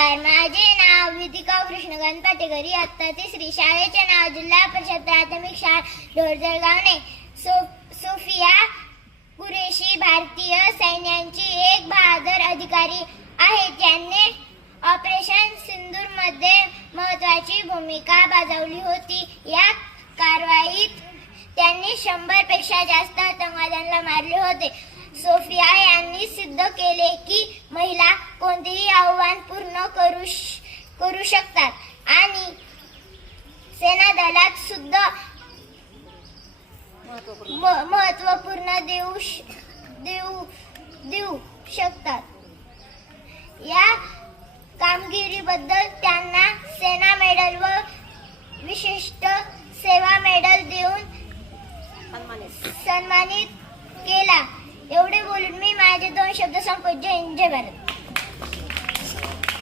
माझे नाव विधिका कृष्णकांत पाटेकर. इयत्ता तिसरी. शाळेचे नाव जिल्हा परिषद प्राथमिक शाळा ढोरजळगावणे. सोफिया कुरेशी भारतीय सैन्याची एक बहादर अधिकारी आहे ज्याने ऑपरेशन सिंदूरमध्ये महत्त्वाची भूमिका बजावली होती. या कारवाईत त्यांनी 100 पेक्षा जास्त आतंकवाद्यांना मारले होते. सोफिया यांनी सिद्ध केले की महिला कोणतेही आव्हान पूर्ण करू शकतात आणि सेना दलात सुद्धा महत्त्वपूर्ण देऊ शकतात. या कामगिरीबद्दल त्यांना सेना मेडल व विशिष्ट सेवा मेडल देऊन सन्मानित केला. एवढे बोलून मी माझे 2 शब्द संपवतो. जय हिंद, जय भारत.